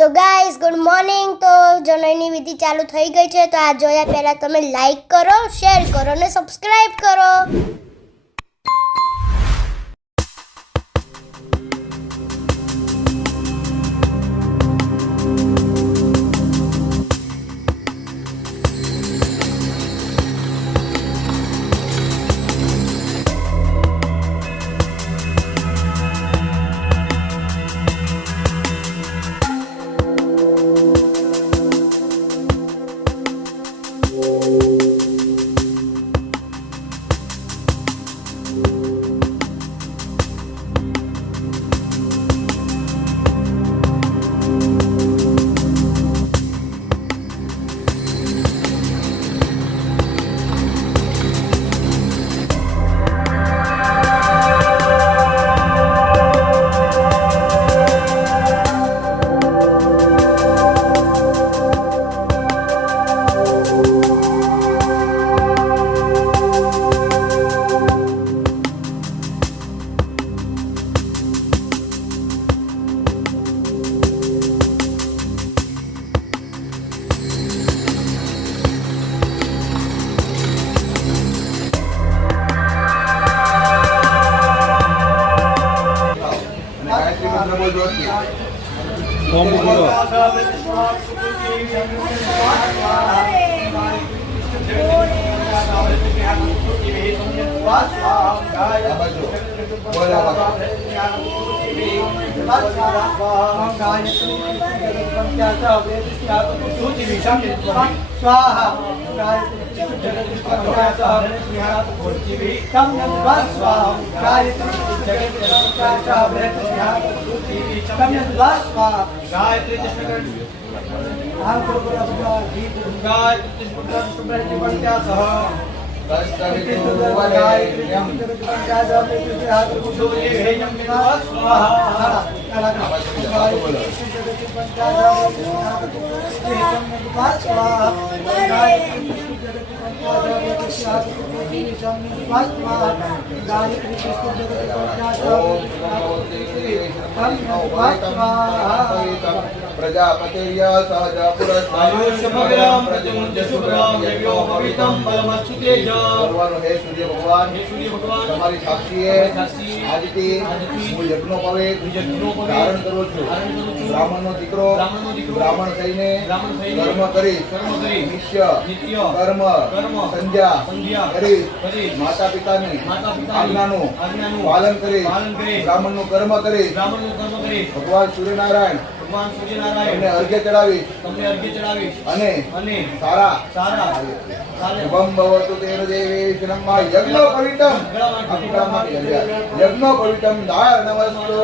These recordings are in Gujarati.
તો ગાઈઝ ગુડ મોર્નિંગ. તો જનોઈની વિધિ ચાલુ થઈ ગઈ છે. તો આ જોયા પહેલાં તમે લાઈક કરો, શેર કરો અને સબસ્ક્રાઈબ કરો. प्रजापतिर्या सहजा पुरस्कारुष्यमग्राम प्रजमुञ्जशुभ्राम यज्ञो भवितं बलमच्युतेज भगवान हे सूर्य भगवान તમારી સાક્ષીએ આજથી હું યજ્ઞો પવિત્ર ધારણ કરું છું. બ્રાહ્મણનો દીકરો બ્રાહ્મણ થઈને કર્મ કરી નિત્ય કર્મ સંધ્યા કરી માતા પિતાની આજ્ઞાનું પાલન કરી બ્રાહ્મણનું કર્મ કરી ભગવાન સૂર્યનારાયણ તમને અર્ઘ્ય ચડાવી અને સારા શુભમ ભવતુ તેન દેવી વિષ્ણુમાં યજ્ઞ પવિત્રમ યજ્ઞ પવિત્રમ ધાર નમસ્તો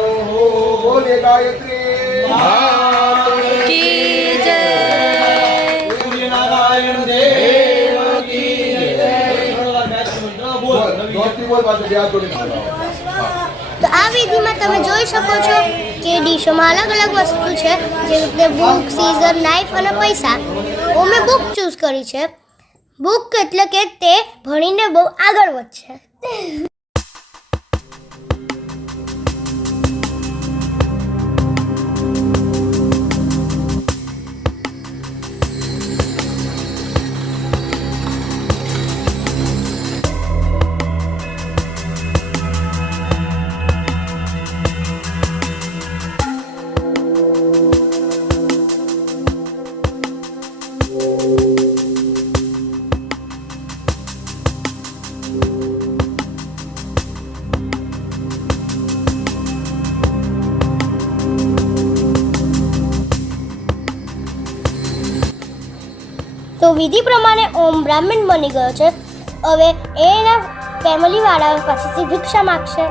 બોલે ગાયત્રી કી જય સૂર્યનારાયણ દેવ કી જય. બોલ પાછો ધ્યાન જોડીને. તો આ વિધિમાં તમે જોઈ શકો છો કે ડીશોમાં અલગ અલગ વસ્તુ છે, જેવી રીતે બુક, સીઝર, નાઇફ અને પૈસા. હું મેં બુક ચૂઝ કરી છે. બુક એટલે કે તે ભણીને બહુ આગળ વધશે. તો વિધિ પ્રમાણે ઓમ બ્રાહ્મણ બની ગયો છે. હવે એના ફેમિલી વાળાઓ પાસેથી ભિક્ષા માગશે.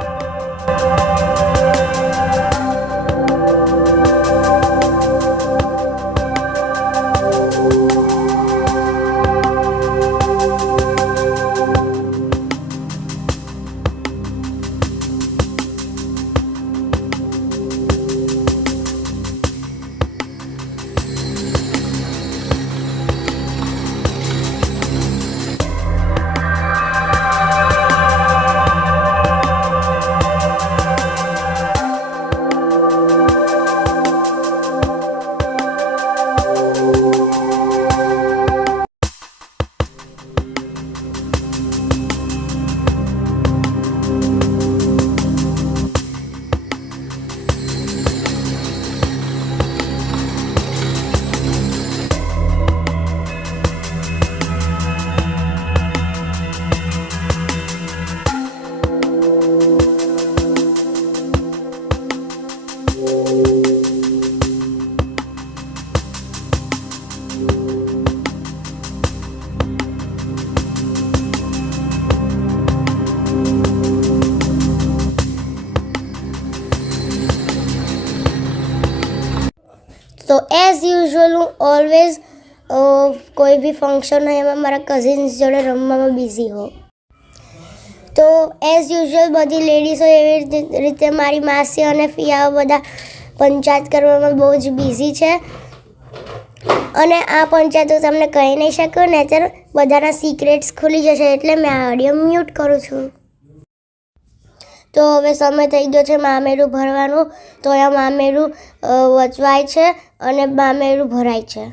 તો એઝ યુઝ્યુઅલ હું ઓલવેઝ કોઈ બી ફંક્શન હોય એમાં મારા કઝિન્સ જોડે રમવામાં બિઝી હોઉં. તો એઝ યુઝ્યુઅલ બધી લેડીઝો એવી રીતે મારી માસી અને ફિયાઓ બધા પંચાયત કરવામાં બહુ જ બિઝી છે. અને આ પંચાયત હું તમને કહી નહીં શકું ને અત્યારે બધાના સિક્રેટ્સ ખુલી જશે, એટલે મેં આ ઓડિયો મ્યુટ કરું છું. તો હવે સમય થઈ ગયો છે મામેરું ભરવાનું. તો અહીંયા મામેરું વચવાય છે અને મામેરું ભરાય છે.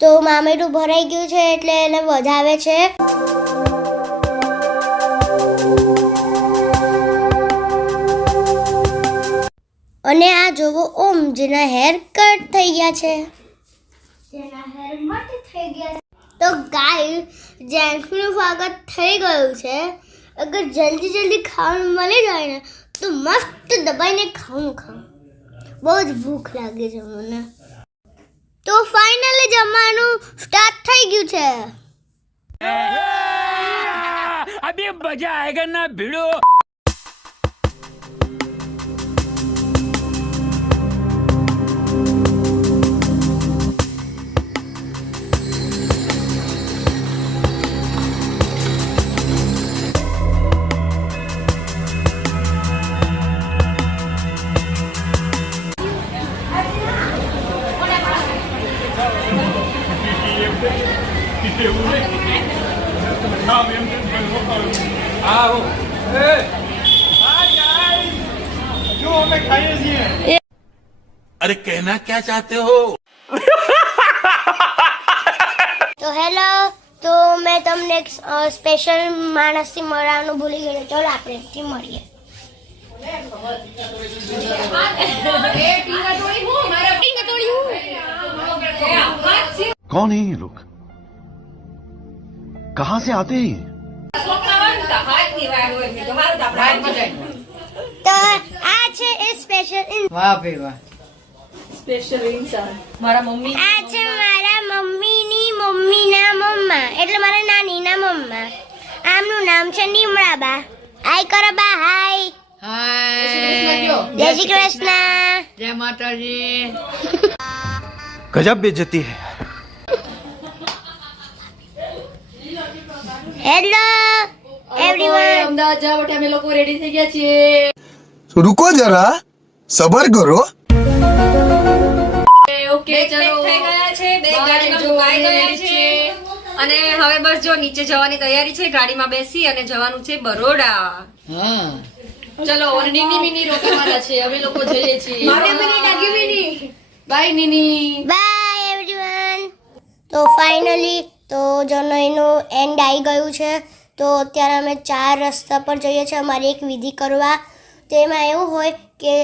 તો મામેરું ભરાઈ ગયું છે એટલે એને વધાવે છે. અને આ જોવો ઓમ જેના હેર કટ થઈ ગયા છે. તો ગાય જેન્ટનું સ્વાગત થઈ ગયું છે. અગર જલ્દી જલ્દી ખાવાનું મળી જાય ને તો મસ્ત દબાઈને ખાવું. બહુ જ ભૂખ લાગે છે મને. તો ફાઇનલી જમવાનું સ્ટાર્ટ થઈ ગયું છે. અભી મજા આયેગા ના ભીડો. अरे कहना क्या चाहते हो? તો હેલો, તો મેં તમને એક સ્પેશિયલ માણસથી મળવાનું ભૂલી ગયો. ચાલો આપણે એથી મળીએ. कौन है ये लोग? कहाँ से आते हैं? તો આ છે એ સ્પેશિયલ. વાહ ભાઈ વાહ. આ છે મારા મમ્મીની મમ્મીના મમ્મા, એટલે મારા નાનીના મમ્મા. આમનું નામ છે નિમળાબા. હાય કરો બા, હાય. હાય. જય શ્રી કૃષ્ણ. જય માતાજી. गजब बेइज्जती है. Hello everyone. અમદાવાદ જવા માટે અમે લોકો રેડી થઈ ગયા છીએ. रुको जरा सबर करो. ઓકે ચલો થઈ ગયા છે. બે ગાડીમાં મુકાઈ ગયા છે અને હવે બસ જો નીચે જવાની તૈયારી છે. ગાડીમાં બેસી અને જવાનું છે બરોડા. હા ચલો અને નીની મિની રોકાવાના છે. અમે લોકો જઈએ છીએ. મારે મિની નાગી મિની બાય નીની. Bye everyone. તો ફાઇનલી તો જનોઈનું એન્ડ આવી ગયું છે. તો અત્યારે અમે 4 રસ્તા પર જઈએ છીએ અમારી એક વિધિ કરવા. તેમાં એવું હોય કે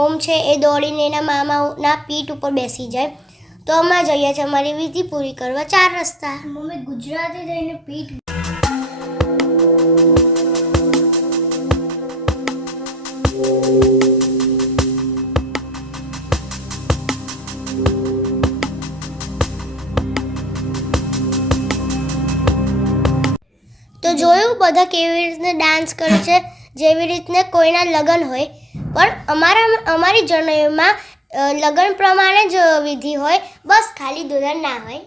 ઓમ છે એ દોડીને એના મામાના પીઠ ઉપર બેસી જાય. તો અમે જઈએ છીએ અમારી વિધિ પૂરી કરવા 4 રસ્તા. મમ્મી ગુજરાતી થઈને પીઠ. તો જોયું બધા કેવી રીતને ડાન્સ કરે છે, જેવી રીતને કોઈના લગ્ન હોય. પણ અમારી જનોઈમાં લગ્ન પ્રમાણે જ વિધિ હોય, બસ ખાલી દુલ્હન ના હોય.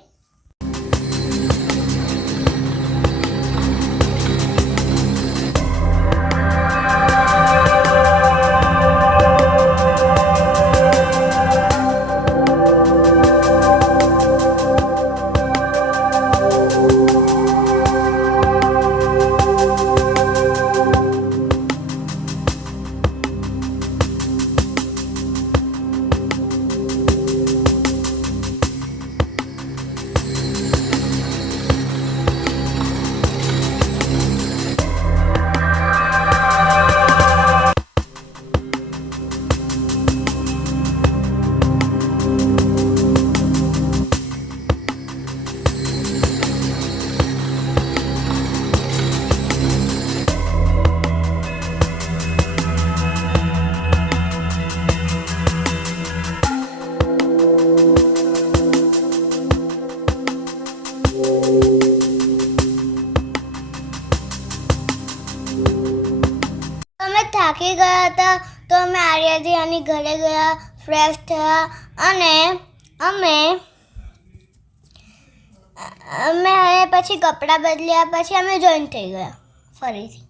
થાકી ગયા હતા તો અમે આર્યાથી આની ઘરે ગયા, ફ્રેશ થયા અને અમે પછી કપડાં બદલ્યા, પછી અમે જોઈન થઈ ગયા ફરીથી.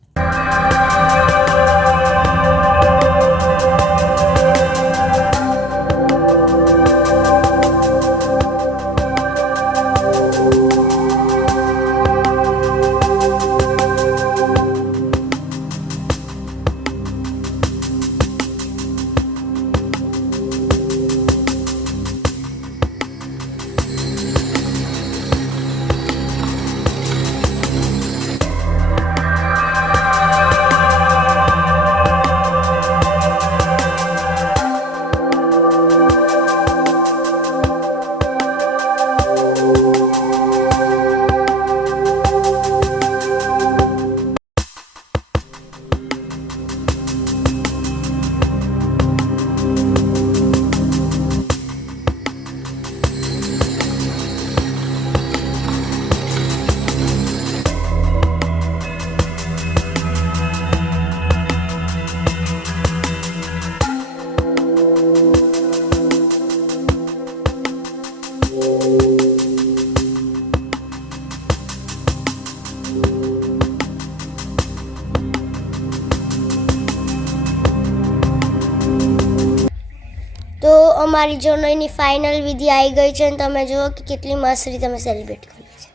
તો અમારી જનોઈની ફાઇનલ વિધિ આવી ગઈ છે અને તમે જુઓ કે કેટલી મસ્ત રીતે અમે સેલિબ્રેટ કરીએ છીએ.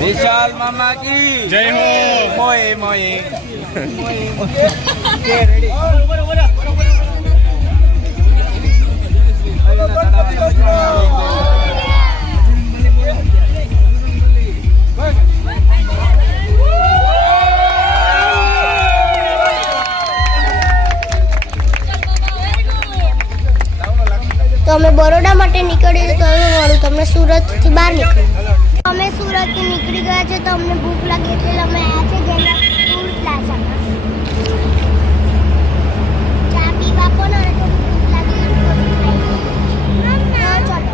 વિશાલ મામા કી જય હો. મોય મોય. તો અમે બરોડા માટે નીકળીએ તો હવે વળું તમને સુરતથી બહાર નીકળ્યું. અમે સુરતથી નીકળી ગયા છે તો અમને ભૂખ લાગી એટલે અમે આવ્યા છે જેના ટૂર પ્લાઝામાં. ચા પીવા પણ અને થોડી ભૂખ લાગી ચલો.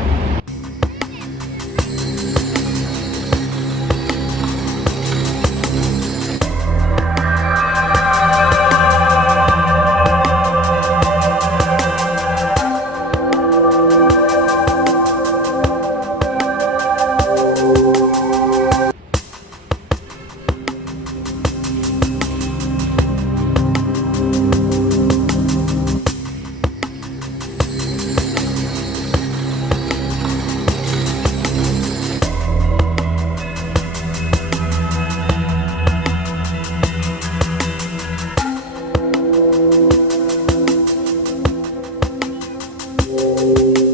Thank you.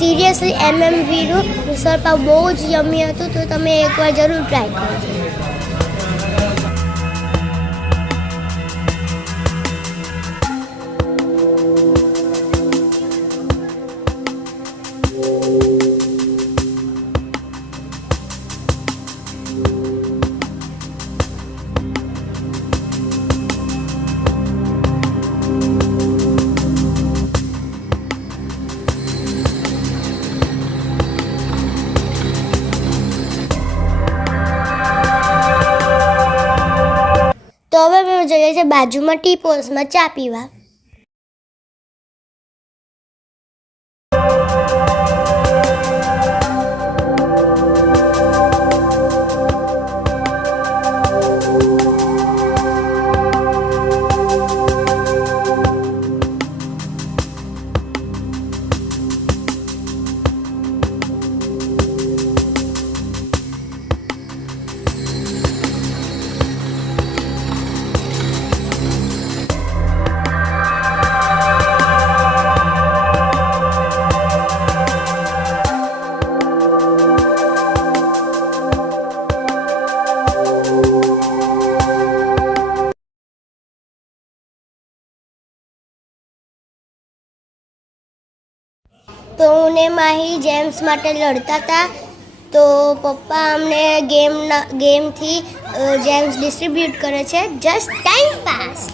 સિરિયસલી MMVનું મિસળ પાવ બહુ જ યમી હતું, તો તમે એકવાર જરૂર ટ્રાય કરજો. તો હવે અમે જઈએ છીએ બાજુમાં ટી પોલ્સમાં ચા પીવા. તો હું ને માહી જેમ્સ માટે લડતા હતા, તો પપ્પા અમને ગેમથી જેમ્સ ડિસ્ટ્રીબ્યુટ કરે છે જસ્ટ ટાઈમ પાસ.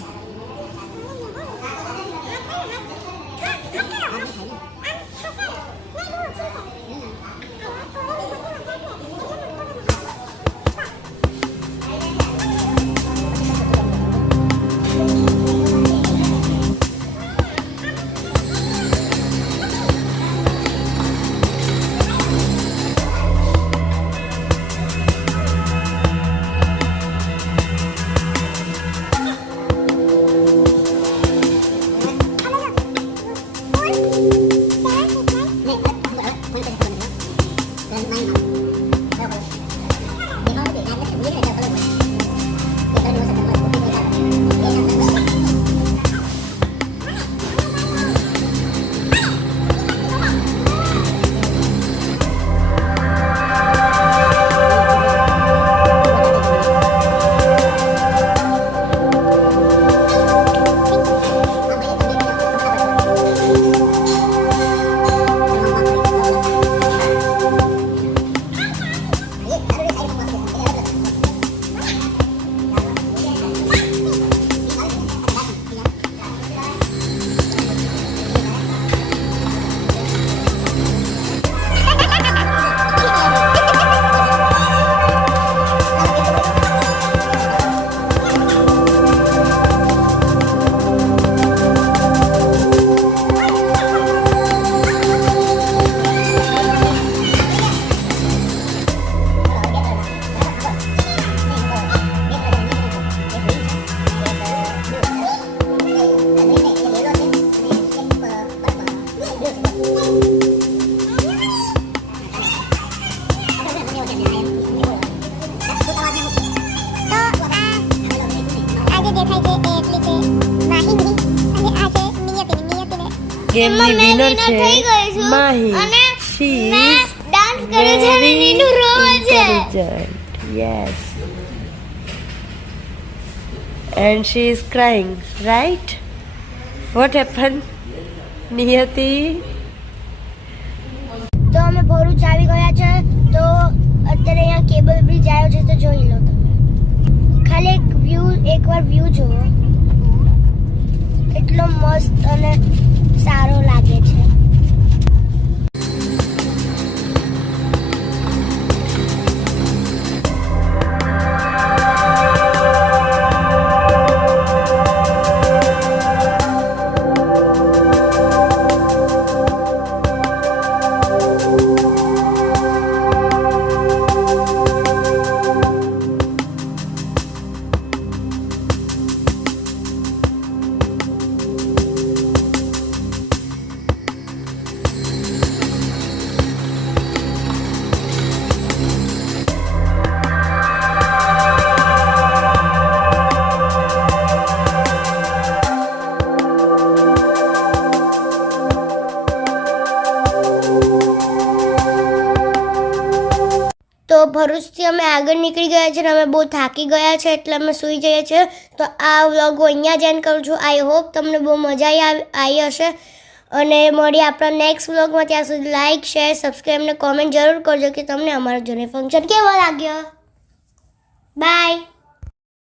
ગેમની વિનર છે માહી. શી ઇઝ ડાન્સ કરે છે અને નીનું રોવે છે. Yes. And she is crying, right? What happened? નિયતિ? તો અમે ભરૂચ આવી ગયા છે, તો અત્યારે અહીંયા કેબલ બ્રિજ આવ્યો છે, તો જોઈ લો તમે. ખાલી એકવાર વ્યૂ જુઓ, કેટલો મસ્ત અને સારો લાગે છે. ભરૂચથી અમે આગળ નીકળી ગયા છે અને અમે બહુ થાકી ગયા છે એટલે અમે સૂઈ જઈએ છીએ. તો આ વ્લોગ હું અહીંયા જ એન્ડ કરું છું. આઈ હોપ તમને બહુ મજા આવી હશે અને મળીએ આપણા નેક્સ્ટ વ્લોગમાં. ત્યાં સુધી લાઇક, શેર, સબસ્ક્રાઈબ અને કોમેન્ટ જરૂર કરજો કે તમને અમારો જોને ફંક્શન કેવો લાગ્યો. બાય.